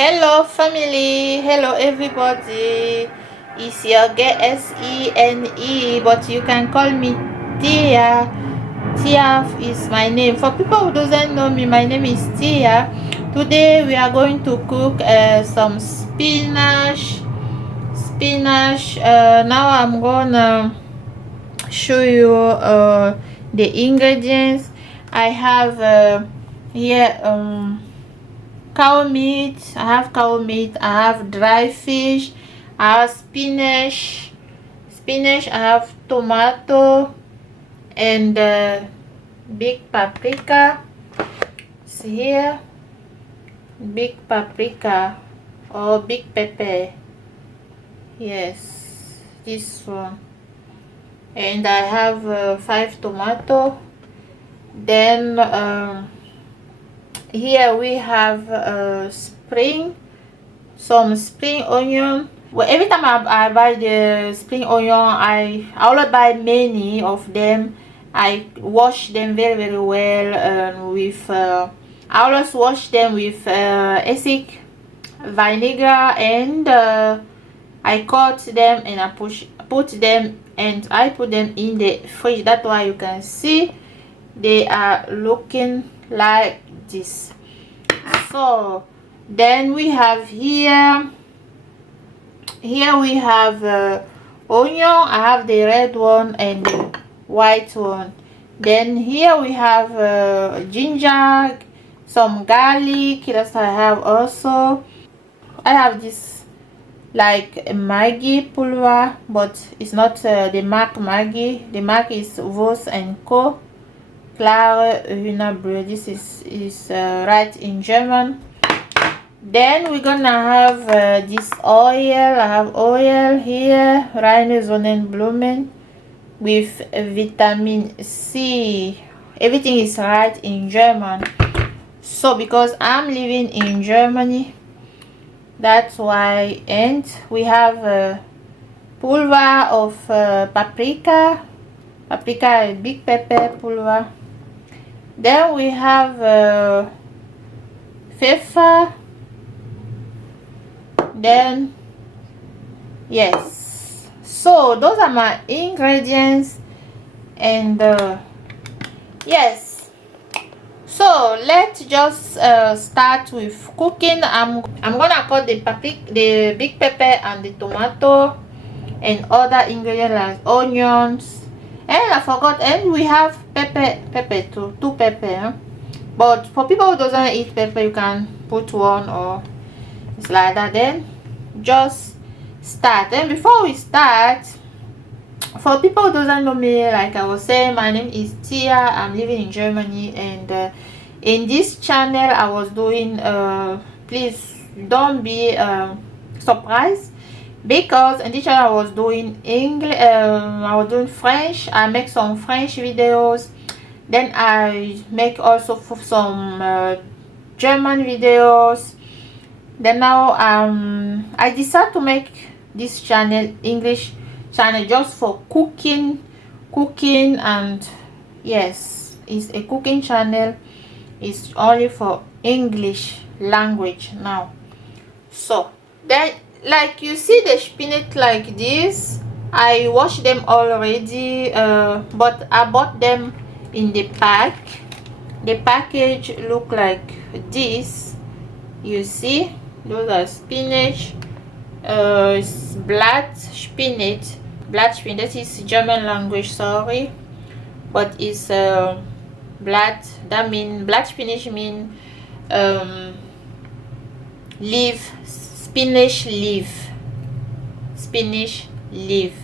Hello family, hello everybody. It's your girl SENE, but you can call me Tia. Tia is my name. For people who doesn't know me, my name is Tia. Today we are going to cook some spinach. Now I'm gonna show you the ingredients. I have here cow meat. I have cow meat. I have dry fish. I have spinach. I have tomato and big paprika. See here, big paprika or big pepper. Yes, this one. And I have 5 tomato. Then here we have some spring onion. Well, every time I buy the spring onion, I always buy many of them. I wash them very well with I always wash them with acid vinegar, and I cut them and I put them and I put them in the fridge. That's why you can see they are looking like this. So then we have here we have onion. I have the red one and the white one. Then here we have ginger, some garlic. That's what I have also. I have this like Maggi pulver, but it's not the Mac Maggi. The Mac is Vos and Co. Klare Hühnerbrühe. This is right in German. Then we're gonna have this oil. I have oil here, reine Sonnenblumen with vitamin C. Everything is right in German. So because I'm living in Germany, that's why. And we have pulver of paprika, big pepper pulver. Then we have pepper. Then yes, so those are my ingredients. And yes, so let's just start with cooking. I'm gonna cut the big pepper and the tomato and other ingredients like onions. And I forgot, and we have pepper too, 2 pepper. But for people who doesn't eat pepper, you can put 1 or it's like that. Then just start. And before we start, for people who doesn't know me, like I was saying, my name is Tia. I'm living in Germany, and in this channel I was doing please don't be surprised, because in this channel I was doing English, I was doing French. I make some French videos, then I make also for some German videos. Then now I decided to make this channel English channel just for cooking, and yes, it's a cooking channel. It's only for English language now. So then, like you see the spinach like this, I washed them already, but I bought them in the pack. The package look like this. You see, those are spinach. It's black spinach. That is German language, sorry, but it's black. That mean black spinach mean leaf, spinach leaf.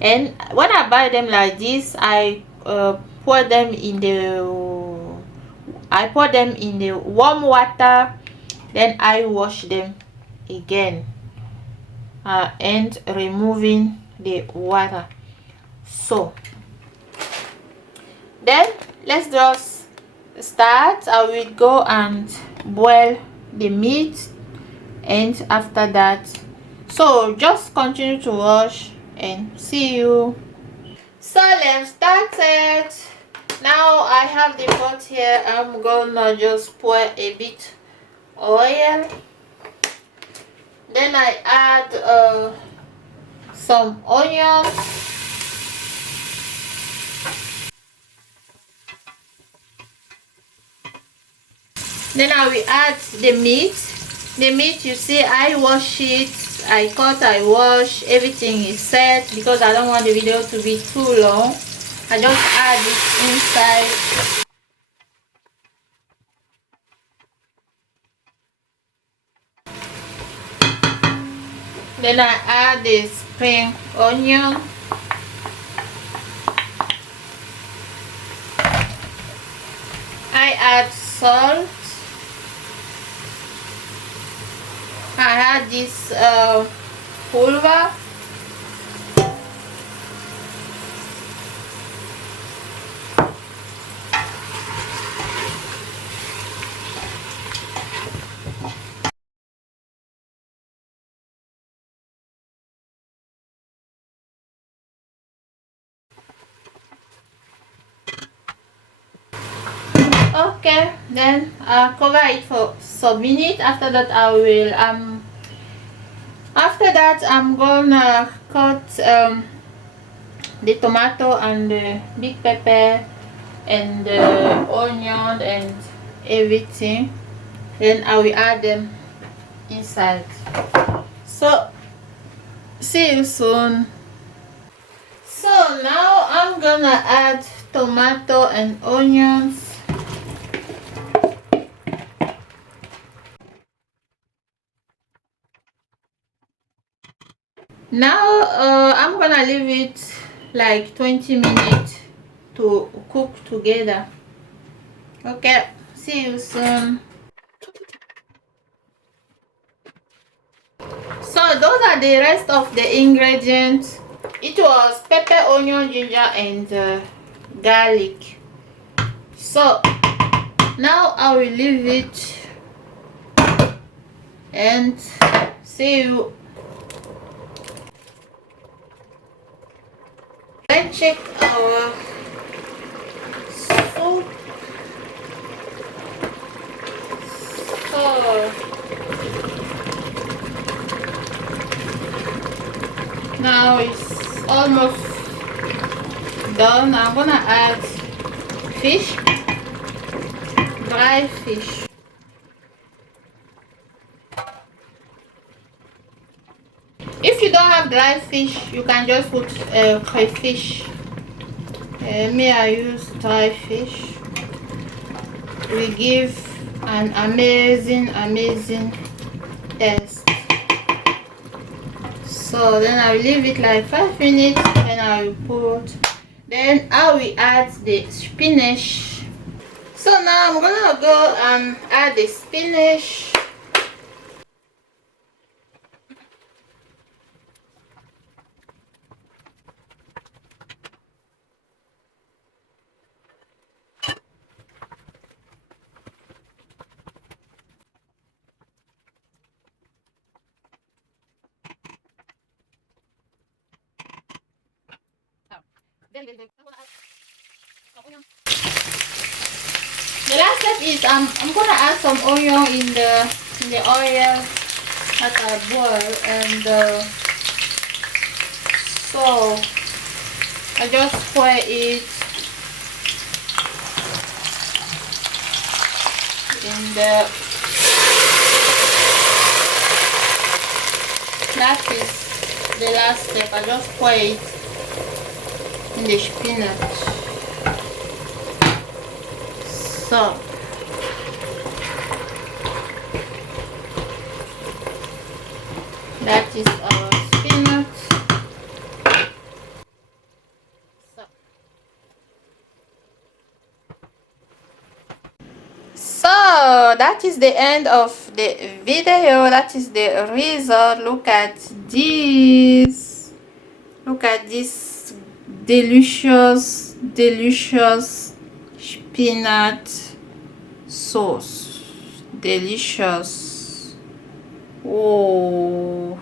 And when I buy them like this, I pour them in the warm water, then I wash them again, and removing the water. So then let's just start. I will go and boil the meat, and after that, so just continue to wash and see you. So let's start it. Now I have the pot here. I'm gonna just pour a bit oil. Then I add some onions. Then I will add the meat. The meat, you see, I wash it, I cut, I wash, everything is set because I don't want the video to be too long. I just add it inside. Then I add the spring onion. I add salt. I add this pulver. Okay, then I'll cover it for some minutes. After that I will after that I'm gonna cut the tomato and the big pepper and the onion and everything. Then I will add them inside. So see you soon. So now I'm gonna add tomato and onions. Now I'm gonna leave it like 20 minutes to cook together. Okay, see you soon. So those are the rest of the ingredients. It was pepper, onion, ginger and garlic. So now I will leave it and see you. Let's check our soup. So now it's almost done. I'm gonna add fish, dry fish. If you don't have dry fish, you can just put crayfish. Me, I use dry fish. We give an amazing taste. So then I will leave it like 5 minutes. Then I will put. Then I will add the spinach. So now I'm gonna go and add the spinach. The last step is I'm gonna add some onion in the oil that I boil, and so I just pour it in the. That is the last step. I just pour it in the spinach. So that is our spinach. So that is the end of the video. That is the result. Look at this. Look at this delicious spinach sauce. Delicious. Oh,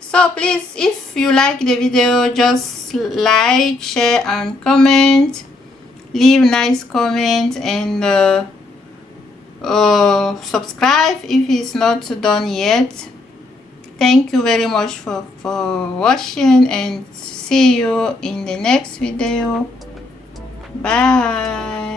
so please, if you like the video, just like, share and comment. Leave nice comment and subscribe if it's not done yet. Thank you very much for watching, and see you in the next video. Bye.